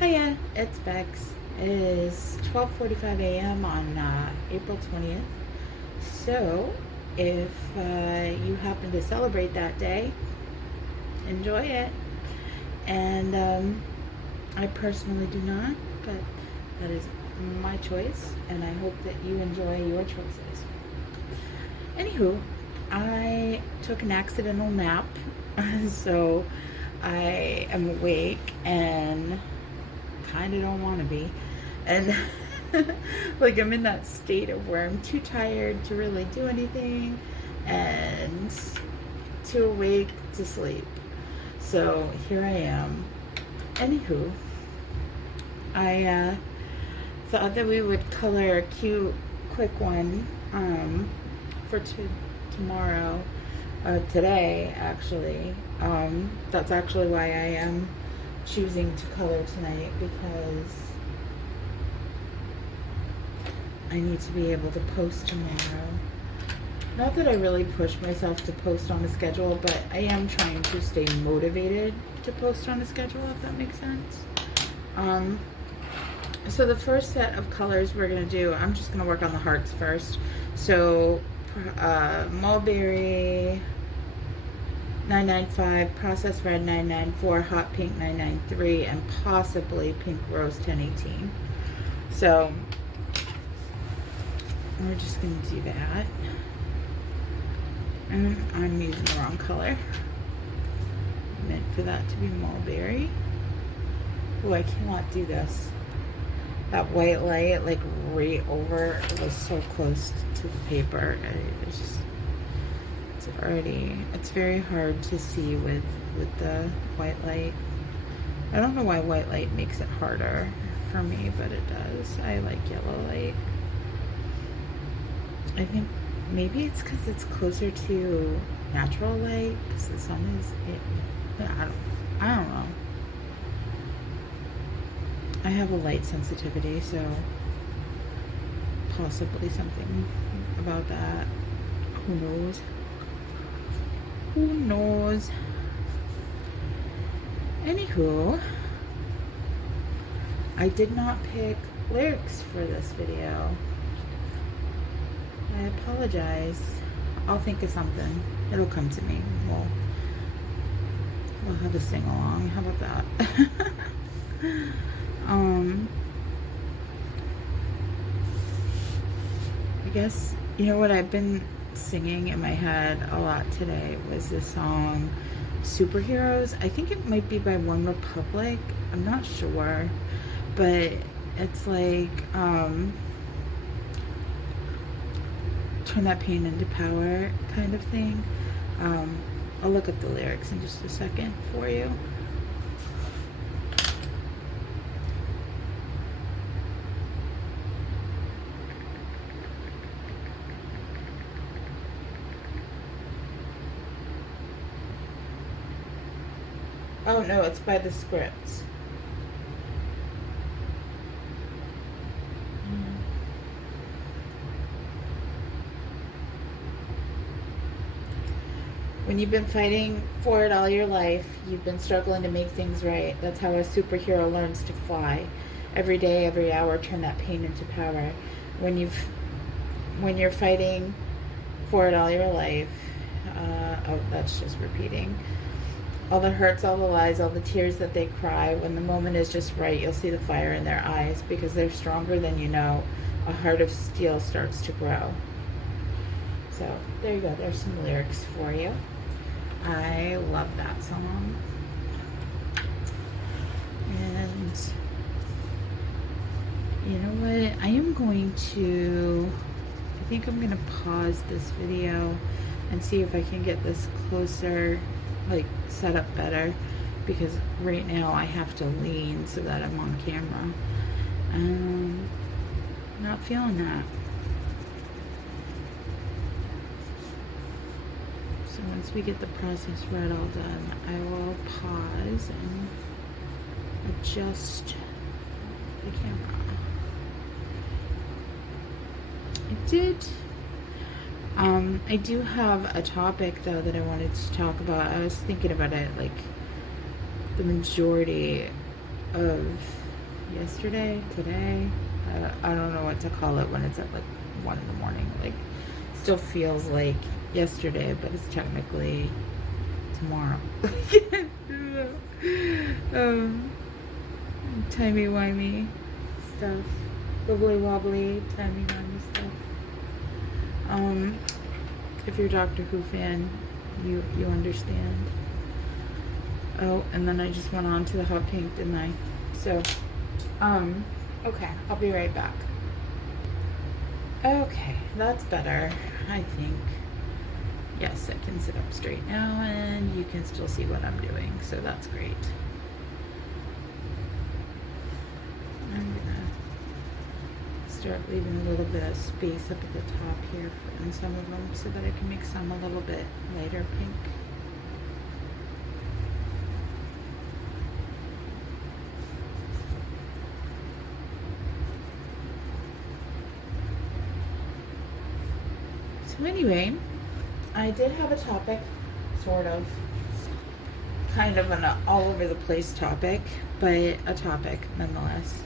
Hiya, it's Bex. It is 12:45 a.m. on April 20th. So, if you happen to celebrate that day, enjoy it. And I personally do not, but that is my choice, and I hope that you enjoy your choices. Anywho, I took an accidental nap, so I am awake and kind of don't want to be, and like I'm in that state of where I'm too tired to really do anything and too awake to sleep. So here I am. Anywho, I thought that we would color a cute quick one for tomorrow, today actually. That's actually why I am choosing to color tonight, because I need to be able to post tomorrow. Not that I really push myself to post on a schedule, but I am trying to stay motivated to post on a schedule, if that makes sense. So the first set of colors we're going to do, I'm just going to work on the hearts first. So mulberry 995, processed red 994, hot pink 993, and possibly pink rose 1018. So we're just going to do that. And I'm using the wrong color. I meant for that to be mulberry. Oh, I cannot do this. That white light, like right over, it was so close to the paper. It's very hard to see with the white light. I don't know why white light makes it harder for me, but it does. I like yellow light. I think maybe it's because it's closer to natural light, because the sun is, I don't know. I have a light sensitivity, so possibly something about that. Who knows? Who knows? Anywho, I did not pick lyrics for this video. I apologize. I'll think of something. It'll come to me. We'll have a sing along. How about that? I guess, you know what I've been singing in my head a lot today was the song Superheroes. I think it might be by One Republic. I'm not sure, but it's like turn that pain into power kind of thing. I'll look up the lyrics in just a second for you. Oh no, it's by the scripts. When you've been fighting for it all your life, you've been struggling to make things right. That's how a superhero learns to fly. Every day, every hour, turn that pain into power. When you're fighting for it all your life, oh, that's just repeating. All the hurts, all the lies, all the tears that they cry. When the moment is just right, you'll see the fire in their eyes, because they're stronger than you know. A heart of steel starts to grow. So there you go. There's some lyrics for you. I love that song. And you know what? I think I'm going to pause this video and see if I can get this closer, like set up better, because right now I have to lean so that I'm on camera. Not feeling that. So once we get the process red all done, I will pause and adjust the camera. I do have a topic though that I wanted to talk about. I was thinking about it, like the majority of yesterday, today. I don't know what to call it when it's at like 1 in the morning. Like, still feels like yesterday, but it's technically tomorrow. Timey-wimey stuff. Wibbly-wobbly, timey-wimey stuff. If you're a Doctor Who fan, you understand. Oh, and then I just went on to the hot pink, didn't I? So, okay, I'll be right back. Okay, that's better, I think. Yes, I can sit up straight now, and you can still see what I'm doing, so that's great. I'm gonna start leaving a little bit of space up at the top here in some of them so that I can make some a little bit lighter pink. So anyway, I did have a topic, sort of, kind of an all over the place topic, but a topic nonetheless.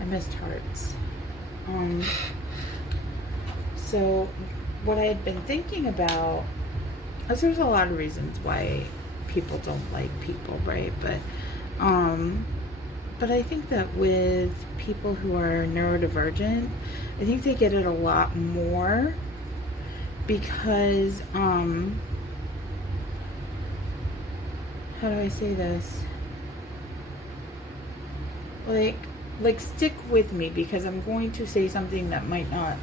I missed hearts. So what I had been thinking about, because there's a lot of reasons why people don't like people, right? But I think that with people who are neurodivergent, I think they get it a lot more because, how do I say this? Like stick with me, because I'm going to say something that might not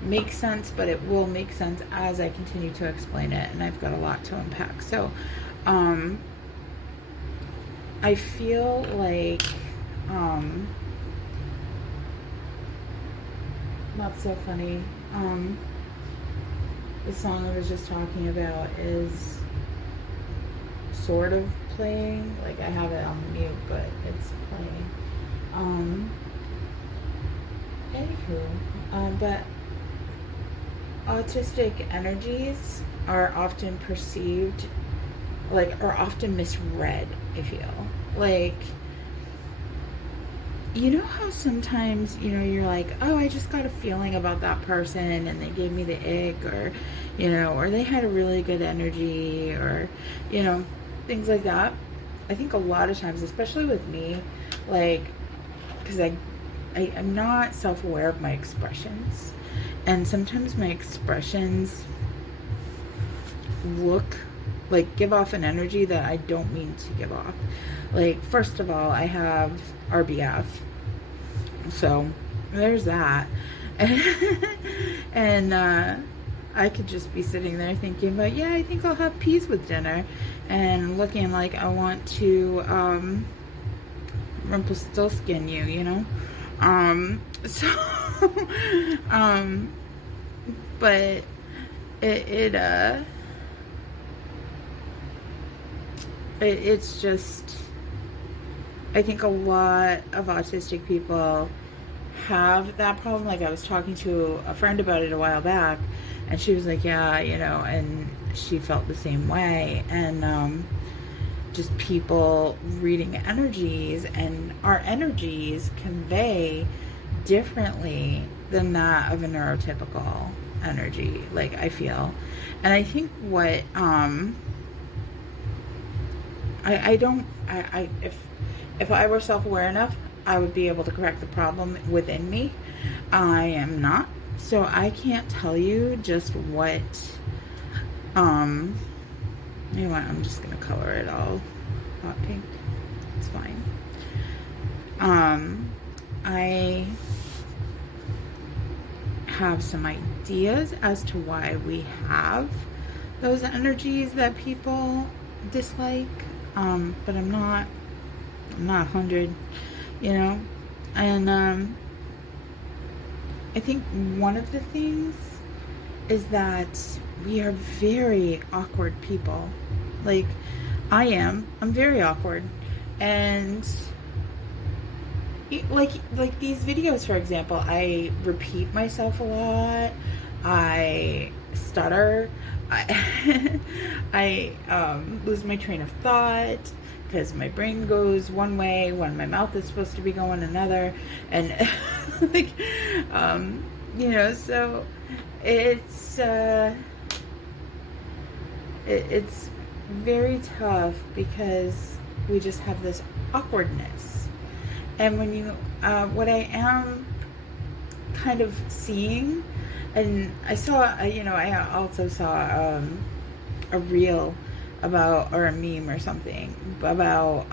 make sense, but it will make sense as I continue to explain it, and I've got a lot to unpack. So, I feel like, not so funny, the song I was just talking about is sort of playing, like I have it on mute, but it's playing. Anywho, but autistic energies are often perceived, like, are often misread, I feel. Like, you know how sometimes, you're like, oh, I just got a feeling about that person and they gave me the ick, or, or they had a really good energy, or, things like that. I think a lot of times, especially with me, like, because I'm not self-aware of my expressions, and sometimes my expressions give off an energy that I don't mean to give off. Like, first of all, I have RBF, so there's that. And I could just be sitting there thinking about, yeah, I think I'll have peas with dinner, and looking like I want to Rumpelstiltskin you, so but it's just, I think a lot of autistic people have that problem. Like, I was talking to a friend about it a while back, and she was like, yeah, and she felt the same way. And just people reading energies, and our energies convey differently than that of a neurotypical energy, like, I feel. And I think what if I were self-aware enough, I would be able to correct the problem within me. I am not, so I can't tell you just what, you know what, I'm just gonna color it all hot pink. It's fine. I have some ideas as to why we have those energies that people dislike, but I'm not 100, and I think one of the things is that we are very awkward people. Like, I'm very awkward, and like these videos, for example, I repeat myself a lot, I stutter, I lose my train of thought, because my brain goes one way when my mouth is supposed to be going another, and like, you know, so it's it's very tough because we just have this awkwardness. And when you, what I am kind of seeing, and I saw, you know, I also saw a reel about, or a meme or something about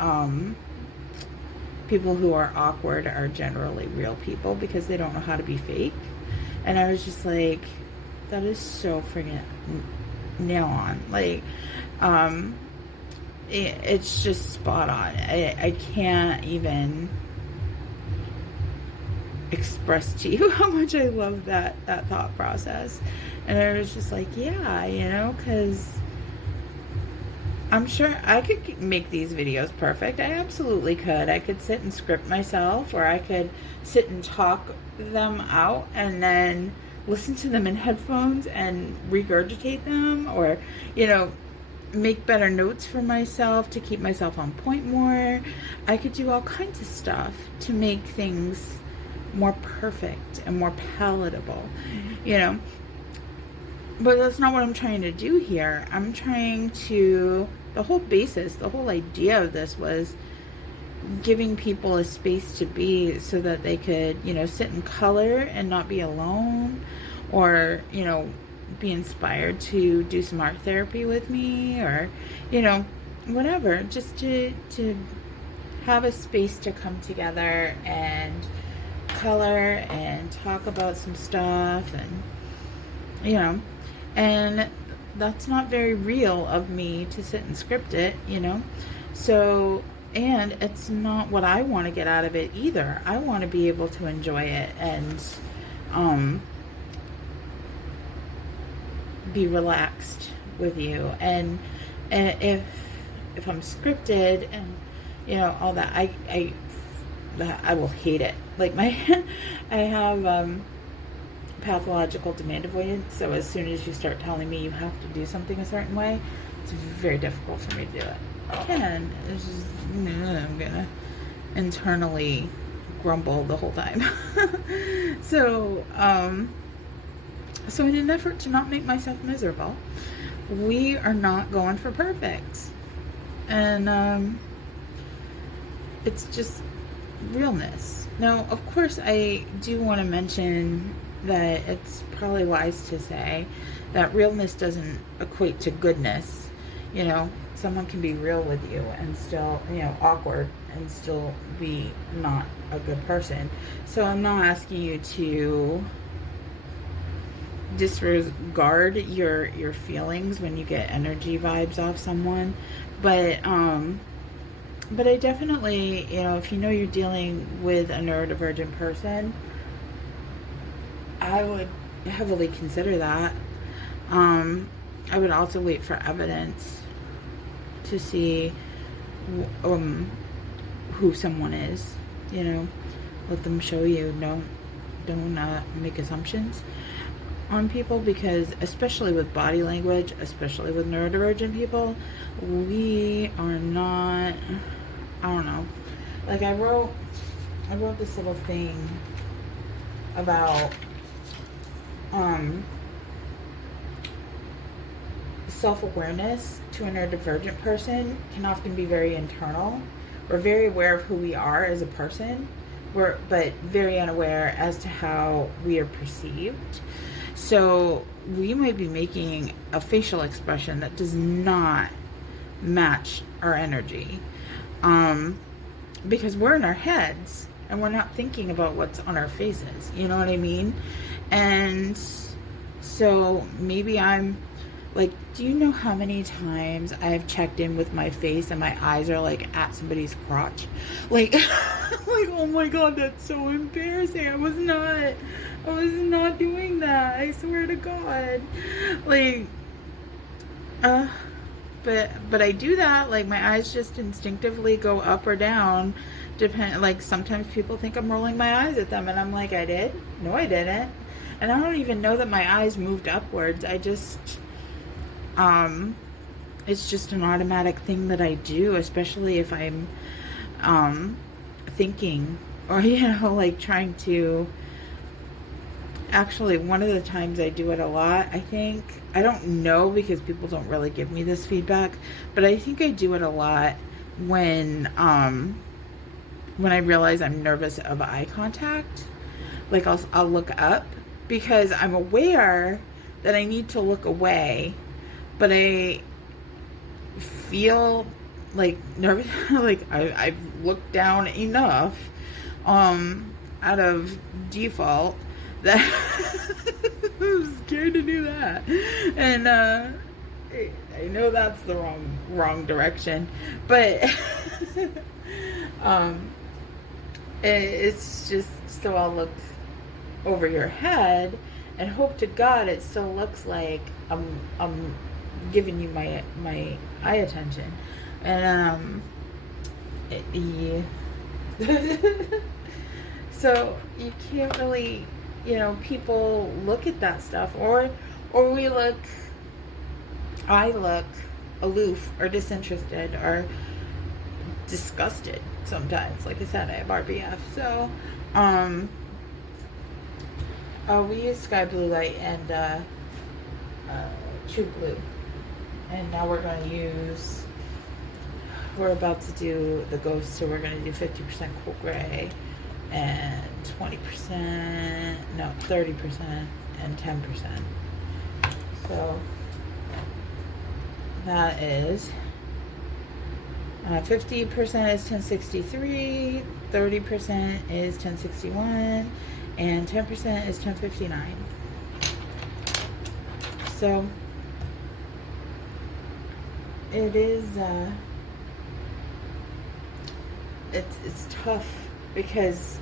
people who are awkward are generally real people because they don't know how to be fake. And I was just like, that is so friggin' nail on. Like, it's just spot on. I can't even express to you how much I love that thought process. And I was just like, yeah, you know, because I'm sure I could make these videos perfect. I absolutely could. I could sit and script myself, or I could sit and talk them out and then listen to them in headphones and regurgitate them, or, you know, make better notes for myself to keep myself on point more. I could do all kinds of stuff to make things more perfect and more palatable, you know. But that's not what I'm trying to do here. I'm trying to, the whole basis, the whole idea of this was giving people a space to be so that they could, you know, sit in color and not be alone, or, you know, be inspired to do some art therapy with me, or, you know, whatever, just to have a space to come together and color and talk about some stuff, and, you know, and that's not very real of me to sit and script it, you know. So, and it's not what I want to get out of it either. I want to be able to enjoy it and be relaxed with you. And if I'm scripted and, you know, all that, I will hate it. Like I have pathological demand avoidance, so as soon as you start telling me you have to do something a certain way, it's very difficult for me to do it. I can. It's just, I'm gonna internally grumble the whole time. So in an effort to not make myself miserable, we are not going for perfect. And it's just realness. Now, of course, I do want to mention that it's probably wise to say that realness doesn't equate to goodness. You know, someone can be real with you and still, you know, awkward and still be not a good person. So I'm not asking you to disregard your feelings when you get energy vibes off someone, but I definitely, you know, if you know you're dealing with a neurodivergent person, I would heavily consider that. I would also wait for evidence to see who someone is, you know. Let them show you. Don't make assumptions on people, because especially with body language, especially with neurodivergent people, we are not, I don't know. Like I wrote this little thing about self-awareness to a neurodivergent person can often be very internal. We're very aware of who we are as a person, but very unaware as to how we are perceived. So we might be making a facial expression that does not match our energy, because we're in our heads and we're not thinking about what's on our faces. You know what I mean? And so maybe I'm like, do you know how many times I've checked in with my face and my eyes are like at somebody's crotch? Like, like, oh my God, that's so embarrassing. I was not doing that. I swear to God. Like, but I do that. Like my eyes just instinctively go up or down. Like sometimes people think I'm rolling my eyes at them and I'm like, I did? No, I didn't. And I don't even know that my eyes moved upwards. I just, it's just an automatic thing that I do, especially if I'm thinking, or like trying to. Actually, one of the times I do it a lot, I think, I don't know because people don't really give me this feedback, but I think I do it a lot when I realize I'm nervous of eye contact. Like I'll look up because I'm aware that I need to look away, but I feel like nervous. Like I've looked down enough out of default that I'm scared to do that. And I know that's the wrong direction, but it's just, so I'll look over your head and hope to God it still looks like I'm giving you my eye attention. And yeah. So you can't really, people look at that stuff, or I look aloof or disinterested or disgusted sometimes. Like I said, I have RBF. So we use sky blue light and true blue, and now we're about to do the ghost, so we're going to do 50% cool gray and 30% and 10%. So that is 50% is 1063, 30% is 1061, and 10% is 1059. So it is it's tough because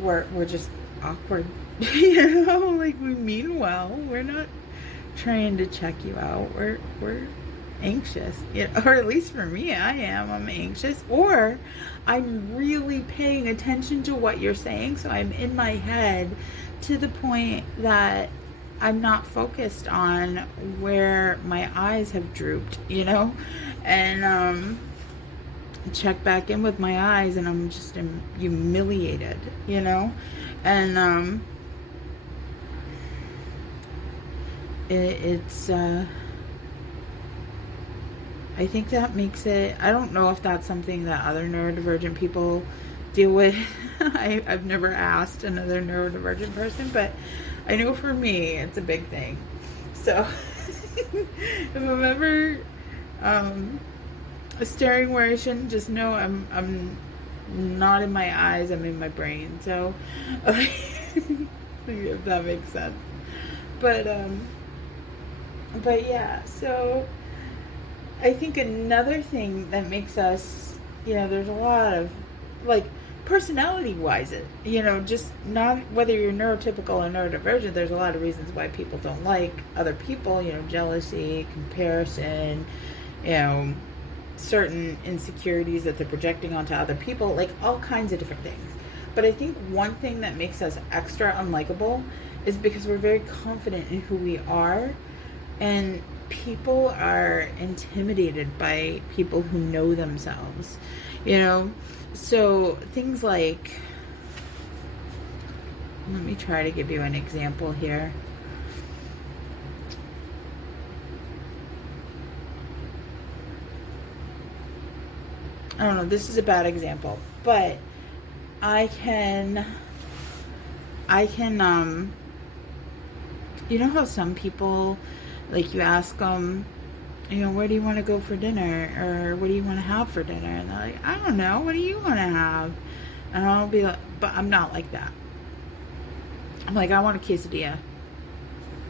we're just awkward. Like we mean well. We're not trying to check you out. We're anxious, or at least for me, I'm anxious, or I'm really paying attention to what you're saying, so I'm in my head to the point that I'm not focused on where my eyes have drooped, and check back in with my eyes, and I'm just humiliated, and it's I think that makes it, I don't know if that's something that other neurodivergent people deal with. I've never asked another neurodivergent person, but I know for me it's a big thing. So if I'm ever staring where I shouldn't, just know I'm not in my eyes, I'm in my brain. So if that makes sense. But yeah, so I think another thing that makes us, there's a lot of, like, personality-wise, just not whether you're neurotypical or neurodivergent, there's a lot of reasons why people don't like other people, jealousy, comparison, certain insecurities that they're projecting onto other people, like all kinds of different things. But I think one thing that makes us extra unlikable is because we're very confident in who we are, and people are intimidated by people who know themselves, so things like, let me try to give you an example here. I don't know, this is a bad example, but I can how some people, like, you ask them, where do you want to go for dinner? Or what do you want to have for dinner? And they're like, I don't know. What do you want to have? And I'll be like, but I'm not like that. I'm like, I want a quesadilla.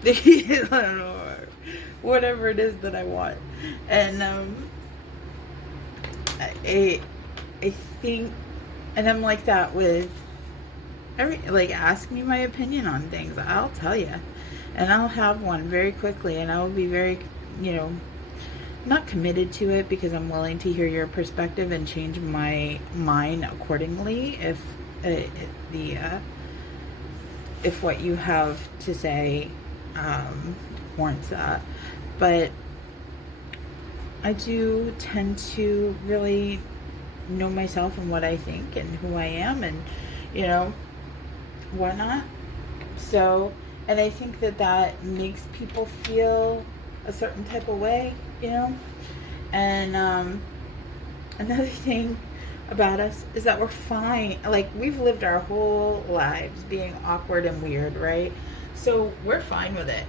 I don't know. Whatever it is that I want. And I think, and I'm like that with ask me my opinion on things. I'll tell you. And I'll have one very quickly, and I will be very, not committed to it, because I'm willing to hear your perspective and change my mind accordingly if if what you have to say warrants that. But I do tend to really know myself and what I think and who I am and, you know, whatnot. So, and I think that that makes people feel a certain type of way, you know. And another thing about us is that we're fine. Like, we've lived our whole lives being awkward and weird, right? So we're fine with it.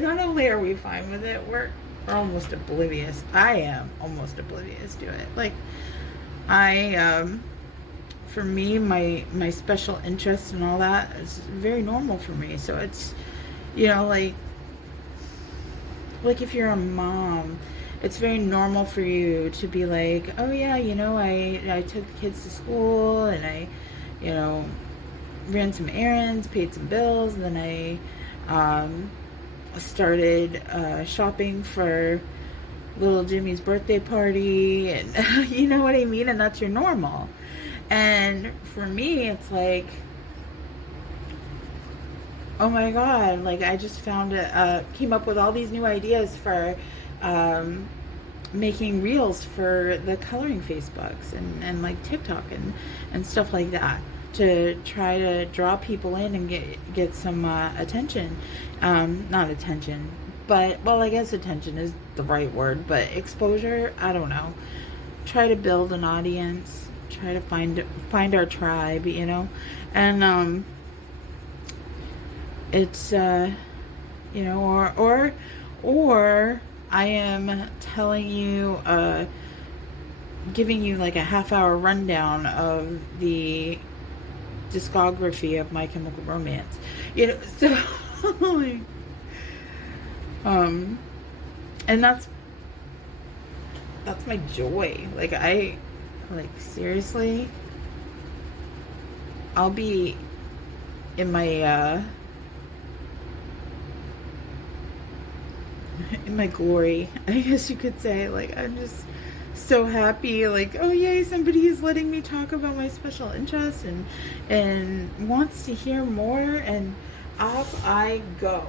Not only are we fine with it, we're almost oblivious. I am almost oblivious to it. Like, for me, my special interests and all that is very normal for me. So it's, you know, like if you're a mom, it's very normal for you to be like, oh yeah, you know, I took the kids to school and I, you know, ran some errands, paid some bills, and then I started shopping for little Jimmy's birthday party, and you know what I mean, and that's your normal. And for me, it's like, oh my god, like I just found came up with all these new ideas for making reels for the coloring Facebooks and like TikTok and stuff like that, to try to draw people in and get some attention. Not attention, but, well, I guess attention is the right word, but exposure, I don't know. Try to build an audience, try to find our tribe, you know. And it's you know, or I am telling you, giving you like a half-hour rundown of the discography of My Chemical Romance, you know. So like, and that's my joy. Like, seriously, I'll be in my in my glory, I guess you could say. Like, I'm just so happy, like, oh yay, somebody is letting me talk about my special interest and wants to hear more, and off I go.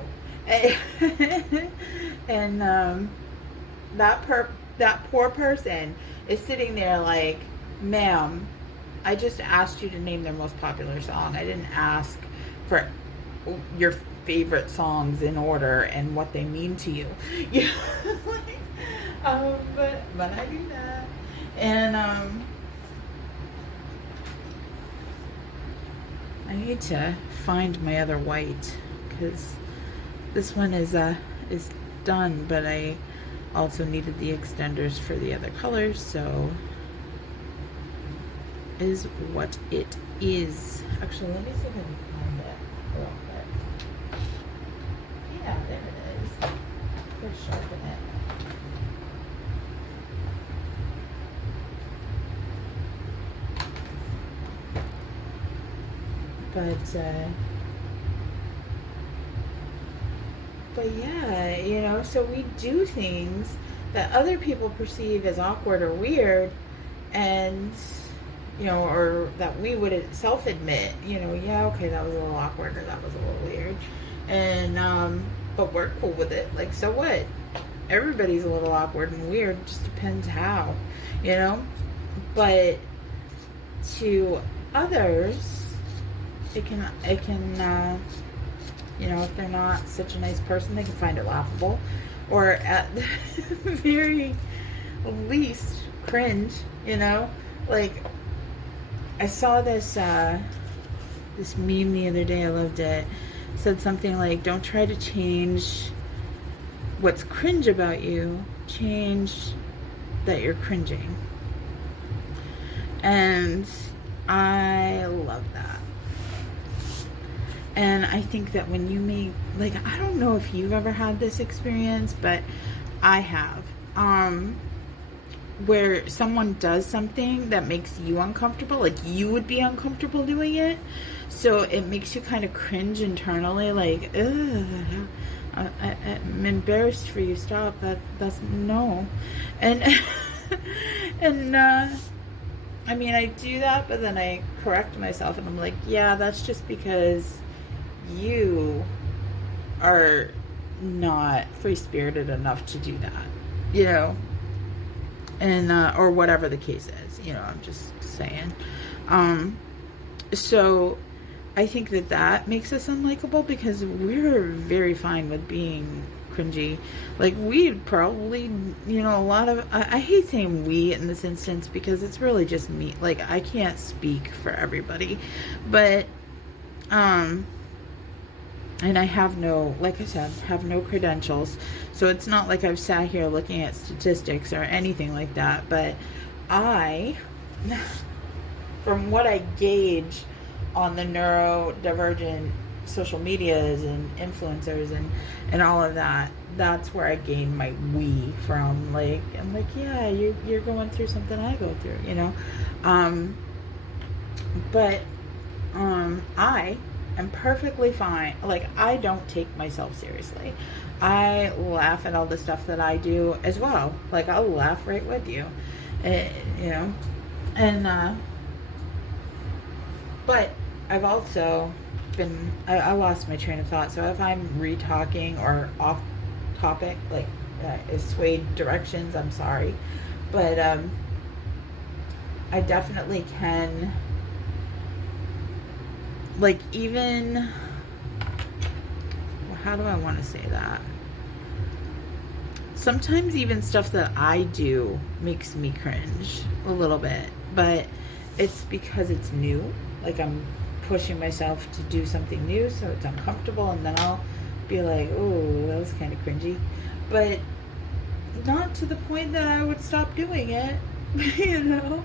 And that poor person is sitting there like, ma'am, I just asked you to name their most popular song. I didn't ask for your favorite songs in order and what they mean to you. Yeah. But I do that. And I need to find my other white, because this one is done, but I also needed the extenders for the other colors, so is what it is. Actually, let me see if I can find it a little bit. Yeah, there it is. Let's sharpen it. But yeah, you know, so we do things that other people perceive as awkward or weird, and, you know, or that we would self-admit, you know, yeah, okay, that was a little awkward, or that was a little weird, and but we're cool with it. Like, so what? Everybody's a little awkward and weird, just depends how, you know. But to others, it can you know, if they're not such a nice person, they can find it laughable, or at the very least cringe, you know. Like, I saw this this meme the other day, I loved it. It said something like, don't try to change what's cringe about you, change that you're cringing. And I love that. And I think that when you make, like, I don't know if you've ever had this experience, but I have, where someone does something that makes you uncomfortable, like you would be uncomfortable doing it, so it makes you kind of cringe internally, like, ugh, I'm embarrassed for you, stop, that's no. And and I mean, I do that, but then I correct myself and I'm like, yeah, that's just because you are not free-spirited enough to do that, you know. And or whatever the case is, you know, I'm just saying. So I think that makes us unlikable, because we're very fine with being cringy. Like, we'd probably, you know, a lot of, I hate saying we in this instance, because it's really just me. Like, I can't speak for everybody, but and I have no, like I said, have no credentials, so it's not like I've sat here looking at statistics or anything like that, but I, from what I gauge on the neurodivergent social medias and influencers and all of that, that's where I gain my we from. Like, I'm like, yeah, you're going through something I go through, you know. But I am perfectly fine. Like, I don't take myself seriously. I laugh at all the stuff that I do as well. Like, I'll laugh right with you, you know. And but I've also been, I lost my train of thought. So if I'm re-talking or off topic, like swayed directions, I'm sorry. But I definitely can, like, even, well, how do I want to say that? Sometimes even stuff that I do makes me cringe a little bit, but it's because it's new. Like, I'm pushing myself to do something new, so it's uncomfortable, and then I'll be like, oh, that was kind of cringy. But not to the point that I would stop doing it, you know?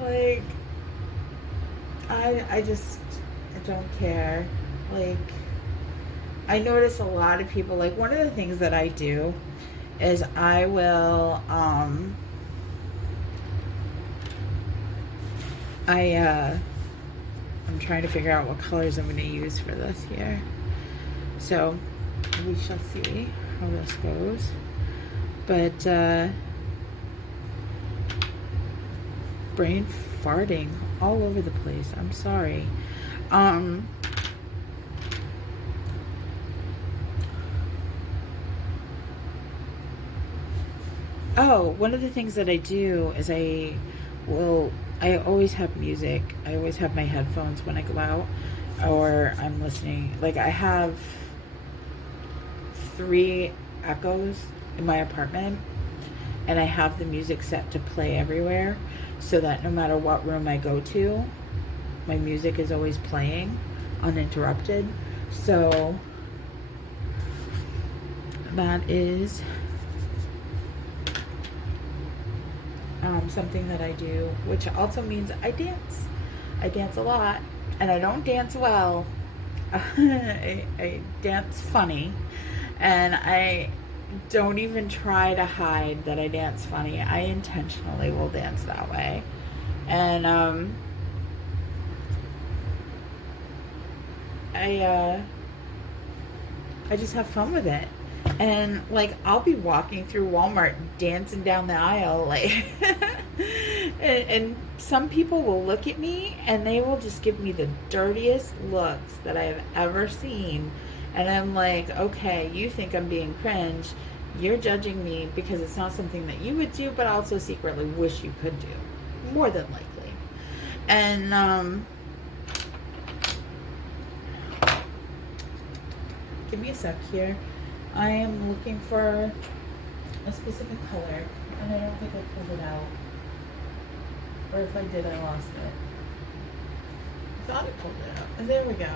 Like, I don't care. Like, I notice a lot of people, like, one of the things that I do is I will, I'm trying to figure out what colors I'm going to use for this here. So we shall see how this goes. But brain farting all over the place. I'm sorry. Oh, one of the things that I do is I always have music. I always have my headphones when I go out, or I'm listening. Like, I have 3 echoes in my apartment, and I have the music set to play everywhere, so that no matter what room I go to, my music is always playing uninterrupted. So that is something that I do, which also means I dance. I dance a lot, and I don't dance well. I dance funny, and I don't even try to hide that I dance funny. I intentionally will dance that way. And I just have fun with it. And, like, I'll be walking through Walmart dancing down the aisle, like, and some people will look at me and they will just give me the dirtiest looks that I have ever seen. And I'm like, okay, you think I'm being cringe. You're judging me because it's not something that you would do, but also secretly wish you could do. More than likely. And, give me a sec here. I am looking for a specific color, and I don't think I pulled it out. Or if I did, I lost it. I thought I pulled it out. There we go.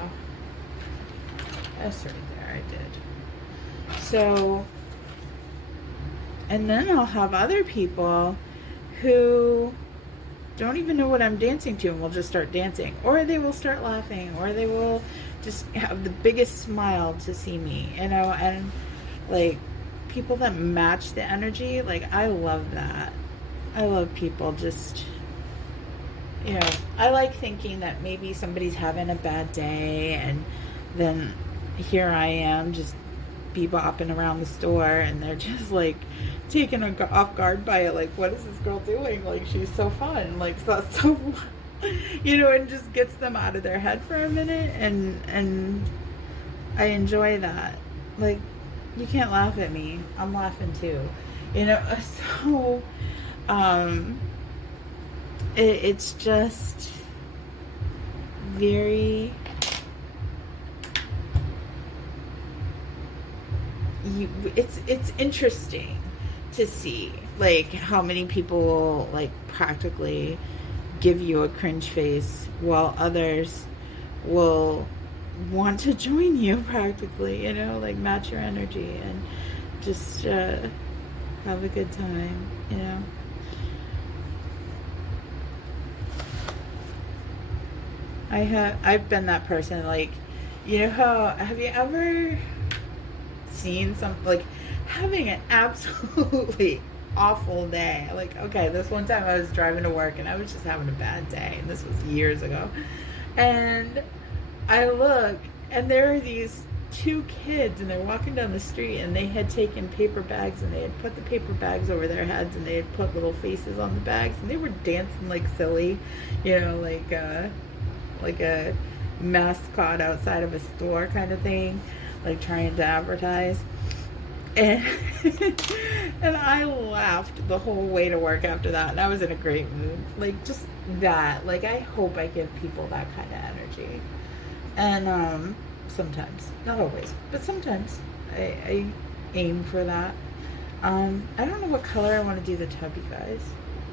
That's right there, I did. So, and then I'll have other people who don't even know what I'm dancing to and will just start dancing. Or they will start laughing, or they will just have the biggest smile to see me, you know, and, like, people that match the energy, like, I love that. I love people just, you know, I like thinking that maybe somebody's having a bad day, and then here I am just bebopping around the store, and they're just, like, taken off guard by it, like, what is this girl doing? Like, she's so fun. Like, that's so, you know, and just gets them out of their head for a minute, and I enjoy that. Like, you can't laugh at me. I'm laughing too, you know. So um, it's just very, it's interesting to see like how many people like practically give you a cringe face while others will want to join you practically, you know, like match your energy and just have a good time, you know. I've been that person, like, you know how, have you ever seen something like having an absolutely awful day? Like, okay, this one time I was driving to work and I was just having a bad day, and this was years ago. And I look, and there are these two kids, and they're walking down the street, and they had taken paper bags, and they had put the paper bags over their heads, and they had put little faces on the bags, and they were dancing like silly, you know, like a mascot outside of a store kind of thing, like trying to advertise. And and I laughed the whole way to work after that, and I was in a great mood. Like, just that. Like, I hope I give people that kind of energy. And sometimes, not always, but sometimes I aim for that. I don't know what color I want to do the tubby, guys.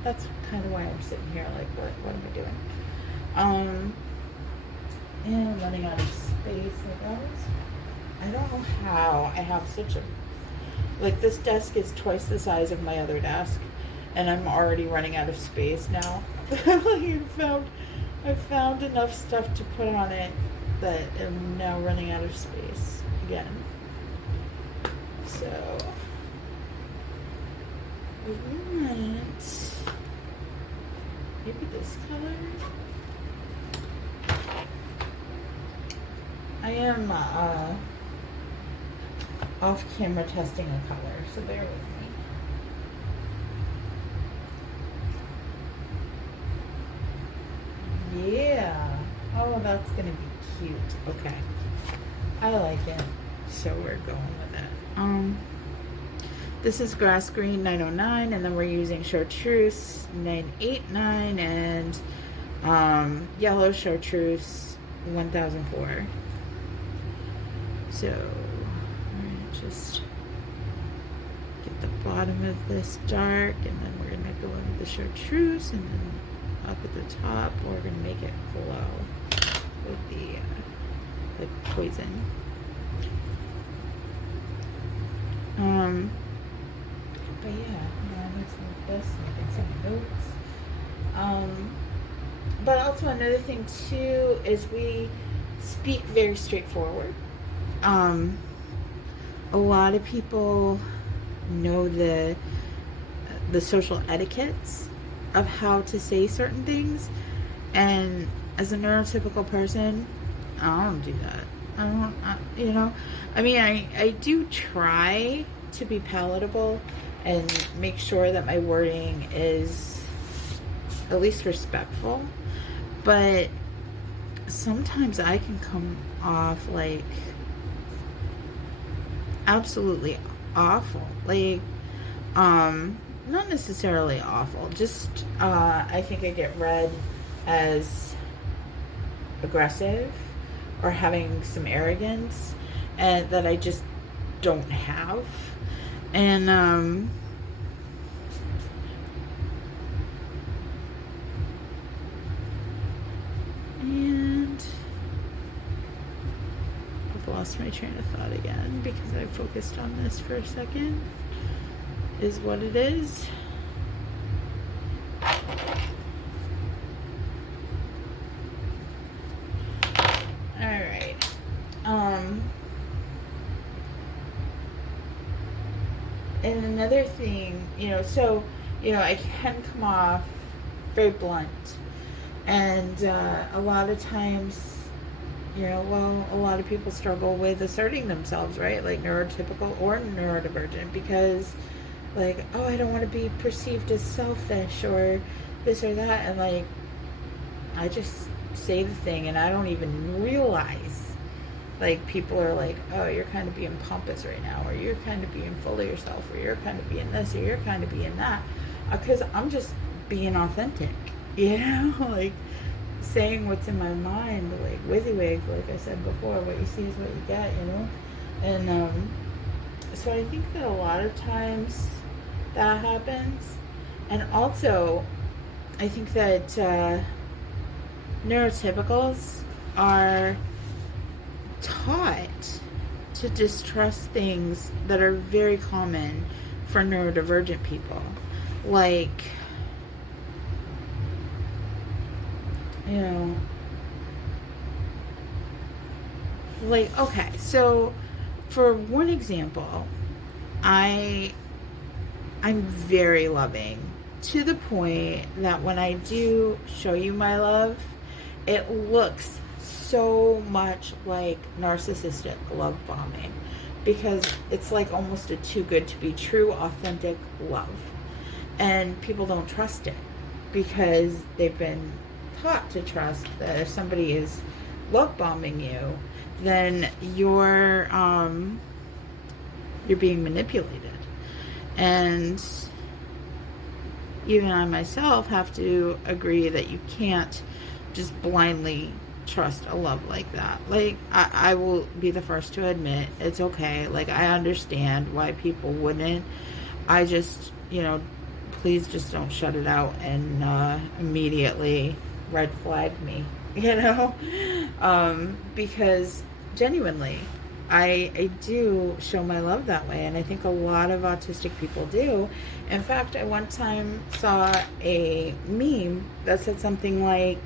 That's kind of why I'm sitting here. Like, what am I doing? And I'm running out of space. Like, I don't know how I have such a, like, this desk is twice the size of my other desk, and I'm already running out of space now. I found enough stuff to put on it that I'm now running out of space again. So we want maybe this color. I am off camera testing a color, so bear with me. Yeah. Oh, that's gonna be cute. Okay. I like it. So we're going with it. This is grass green 909, and then we're using chartreuse 989 and yellow chartreuse 1004. So we're gonna just get the bottom of this dark, and then we're gonna go in with the chartreuse, and then up at the top we're gonna make it glow with the poison. But yeah, I'm some of this, making some notes. But also another thing too is we speak very straightforward. A lot of people know the social etiquettes of how to say certain things, and as a neurotypical person, I don't do that. I do try to be palatable and make sure that my wording is at least respectful, but sometimes I can come off like absolutely awful. Like, not necessarily awful, just I think I get read as aggressive or having some arrogance, and that I just don't have. And I've lost my train of thought again because I focused on this for a second. Is what it is. Alright. And another thing, I can come off very blunt. And a lot of times, a lot of people struggle with asserting themselves, right? Like neurotypical or neurodivergent, because like, oh, I don't want to be perceived as selfish or this or that. And like, I just say the thing and I don't even realize. Like, people are like, oh, you're kind of being pompous right now, or you're kind of being full of yourself, or you're kind of being this, or you're kind of being that. because I'm just being authentic, you know, like saying what's in my mind, like WYSIWYG, like I said before, what you see is what you get, you know. And so I think that a lot of times that happens. And also, I think that neurotypicals are taught to distrust things that are very common for neurodivergent people. Like, you know, like, okay, so for one example, I'm very loving to the point that when I do show you my love, it looks so much like narcissistic love bombing, because it's like almost a too good to be true, authentic love. And people don't trust it because they've been taught to trust that if somebody is love bombing you, then you're being manipulated. And even I myself have to agree that you can't just blindly trust a love like that. Like, I will be the first to admit it's okay. Like, I understand why people wouldn't. I just, you know, please just don't shut it out and immediately red flag me, you know? Because genuinely, I do show my love that way, and I think a lot of autistic people do. In fact, I one time saw a meme that said something like,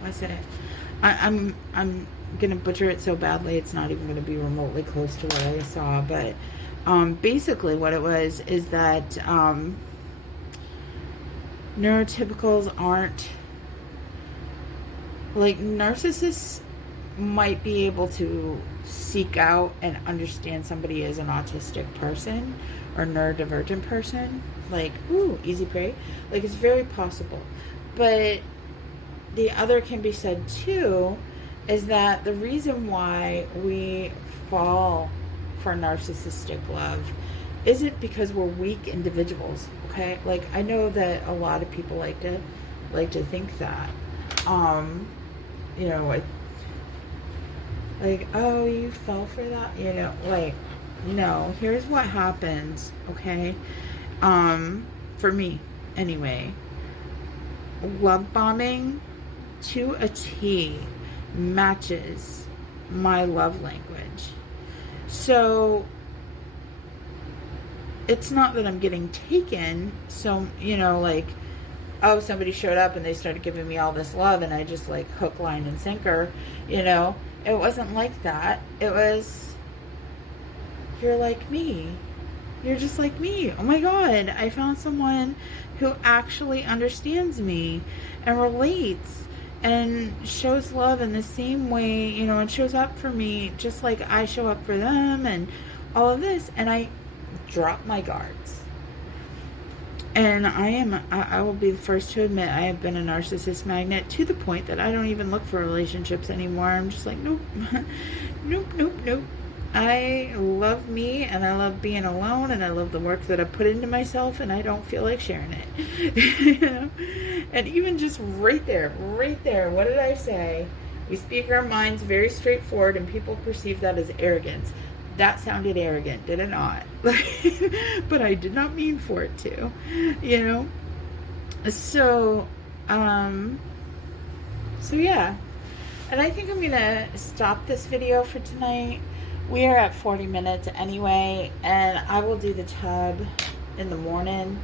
what's it? I'm gonna butcher it so badly it's not even gonna be remotely close to what I saw, but basically what it was is that neurotypicals aren't, like, narcissists might be able to seek out and understand somebody as an autistic person or neurodivergent person, like, ooh, easy prey, like, it's very possible. But the other can be said too, is that the reason why we fall for narcissistic love isn't because we're weak individuals, okay? Like, I know that a lot of people like to think that, you know, like, oh, you fell for that, you know, like, no, here's what happens, okay? For me, anyway, love bombing to a T matches my love language. So it's not that I'm getting taken, so, you know, like, oh, somebody showed up and they started giving me all this love and I just, like, hook, line, and sinker, you know. It wasn't like that. It was, you're like me. You're just like me. Oh my God, I found someone who actually understands me and relates and shows love in the same way, you know, and shows up for me just like I show up for them and all of this. And I drop my guards. And I will be the first to admit I have been a narcissist magnet to the point that I don't even look for relationships anymore. I'm just like, nope, nope. I love me, and I love being alone, and I love the work that I put into myself, and I don't feel like sharing it. You know? And even just right there, what did I say? We speak our minds very straightforward, and people perceive that as arrogance. That sounded arrogant, did it not? But I did not mean for it to, you know? So yeah. And I think I'm gonna stop this video for tonight. We are at 40 minutes anyway, and I will do the tub in the morning.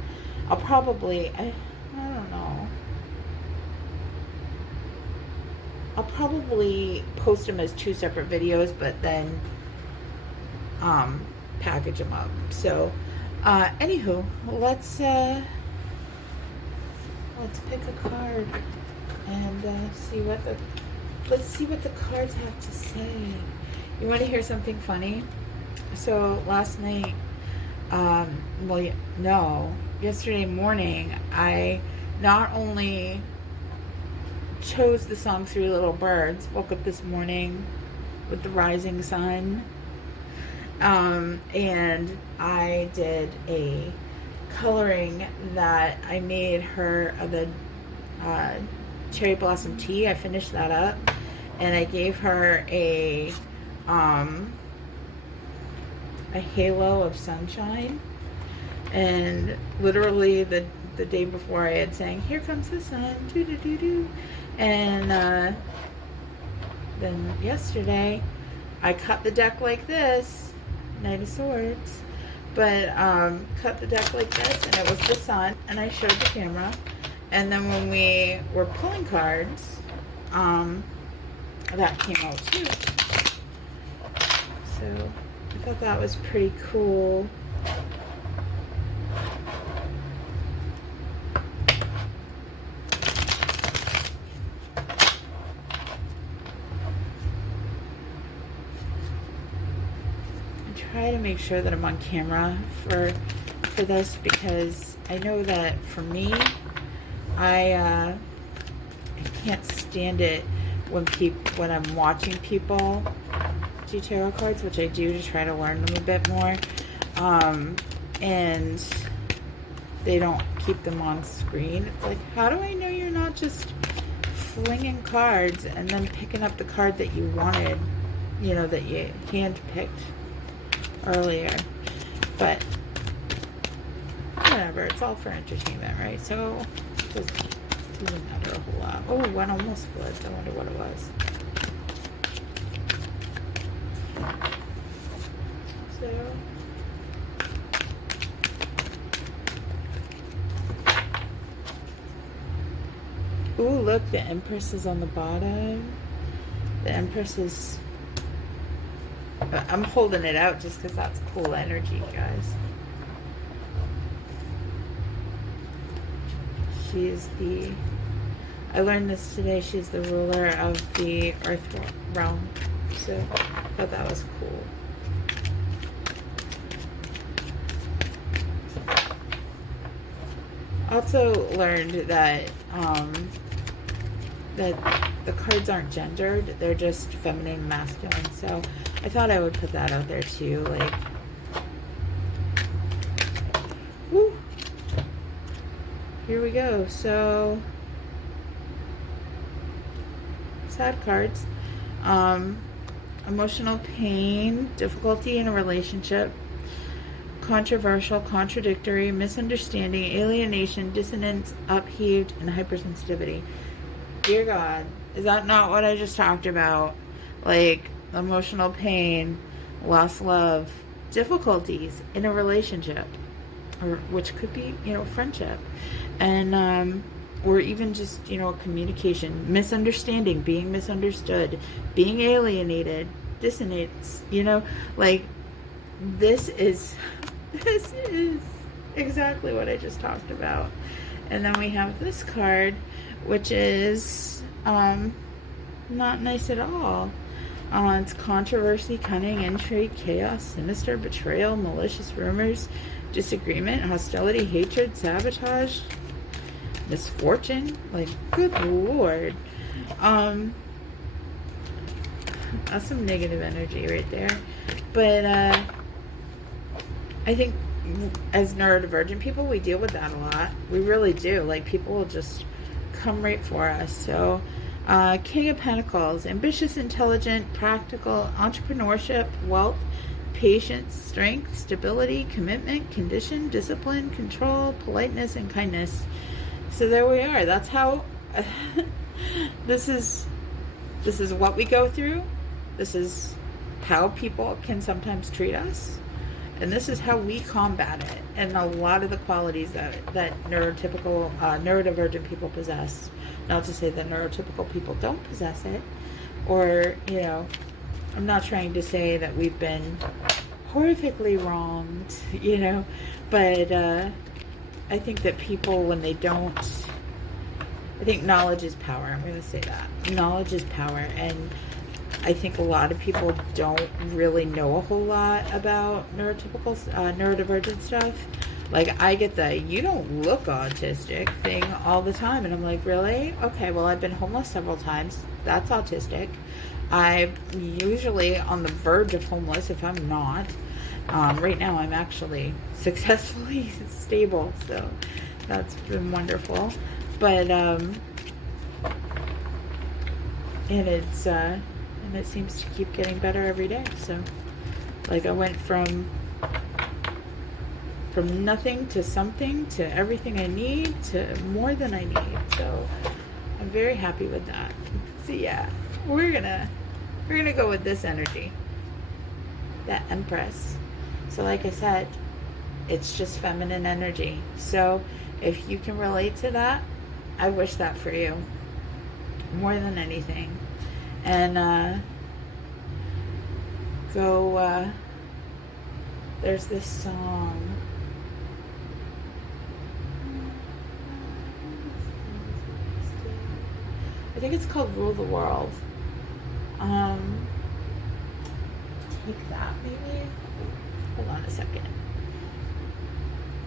I'll probably, I don't know. I'll probably post them as 2 separate videos, but then package them up. So, anywho, let's pick a card and see what the cards have to say. You want to hear something funny? So last night, yesterday morning, I not only chose the song 3 Little Birds, woke up this morning with the rising sun, And I did a coloring that I made her of the cherry blossom tea. I finished that up, and I gave her a halo of sunshine. And literally the day before, I had sang "Here Comes the Sun," doo doo doo doo, and then yesterday I cut the deck like this, Knight of Swords, but cut the deck like this, and it was the sun, and I showed the camera. And then when we were pulling cards, that came out too. So I thought that was pretty cool. Try to make sure that I'm on camera for this, because I know that for me, I can't stand it when I'm watching people do tarot cards, which I do to try to learn them a bit more, and they don't keep them on screen. It's like, how do I know you're not just flinging cards and then picking up the card that you wanted, that you hand-picked earlier? But whatever, it's all for entertainment, right? So it doesn't matter a whole lot. Oh, one almost split. I wonder what it was. So, ooh, look, the Empress is on the bottom. The Empress is, I'm holding it out just because that's cool energy, guys. I learned this today, she's the ruler of the earth realm. So I thought that was cool. Also learned that that the cards aren't gendered, they're just feminine and masculine. So I thought I would put that out there too, like, woo. Here we go. So sad cards. Emotional pain, difficulty in a relationship, controversial, contradictory, misunderstanding, alienation, dissonance, upheaved, and hypersensitivity. Dear God, is that not what I just talked about? Like, emotional pain, lost love, difficulties in a relationship, or which could be, friendship, and or even just, communication, misunderstanding, being misunderstood, being alienated, dissonance, like, this is exactly what I just talked about. And then we have this card, which is not nice at all. It's controversy, cunning, intrigue, chaos, sinister, betrayal, malicious rumors, disagreement, hostility, hatred, sabotage, misfortune. Like, good Lord. That's some negative energy right there. But I think as neurodivergent people, we deal with that a lot. We really do. Like, people will just come right for us. So King of Pentacles, ambitious, intelligent, practical, entrepreneurship, wealth, patience, strength, stability, commitment, condition, discipline, control, politeness, and kindness. So there we are. That's how this is what we go through. This is how people can sometimes treat us, and this is how we combat it. And a lot of the qualities that neurotypical neurodivergent people possess. Not to say that neurotypical people don't possess it, or I'm not trying to say that we've been horrifically wronged, but I think that people, when they don't, I think knowledge is power. I'm going to say that. Knowledge is power, and I think a lot of people don't really know a whole lot about neurodivergent stuff. Like, I get the "you don't look autistic" thing all the time, and I'm like, really? Okay, well, I've been homeless several times. That's autistic. I'm usually on the verge of homeless if I'm not. Right now I'm actually successfully stable, so that's been wonderful. But and it seems to keep getting better every day. So like I went from nothing to something to everything I need to more than I need. So I'm very happy with that. So yeah, we're gonna go with this energy, that Empress. So like I said, it's just feminine energy. So if you can relate to that, I wish that for you more than anything. And there's this song. I think it's called Rule the World. Take that maybe. Hold on a second.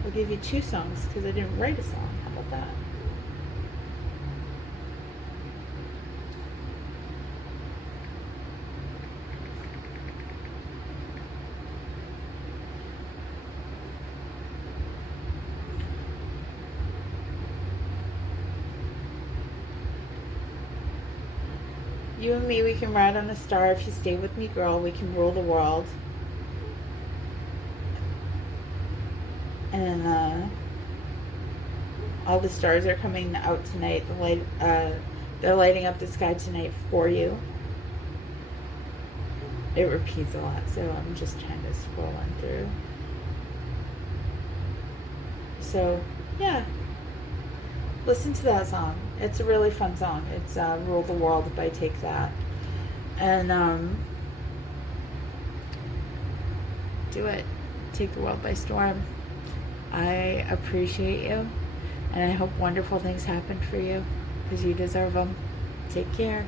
I'll give you 2 songs because I didn't write a song. How about that? You and me, we can ride on a star. If you stay with me, girl, we can rule the world. And all the stars are coming out tonight. They're lighting up the sky tonight for you. It repeats a lot, so I'm just trying to scroll on through. So, yeah. Listen to that song. It's a really fun song. It's Rule the World by Take That. And do it. Take the world by storm. I appreciate you, and I hope wonderful things happen for you because you deserve them. Take care.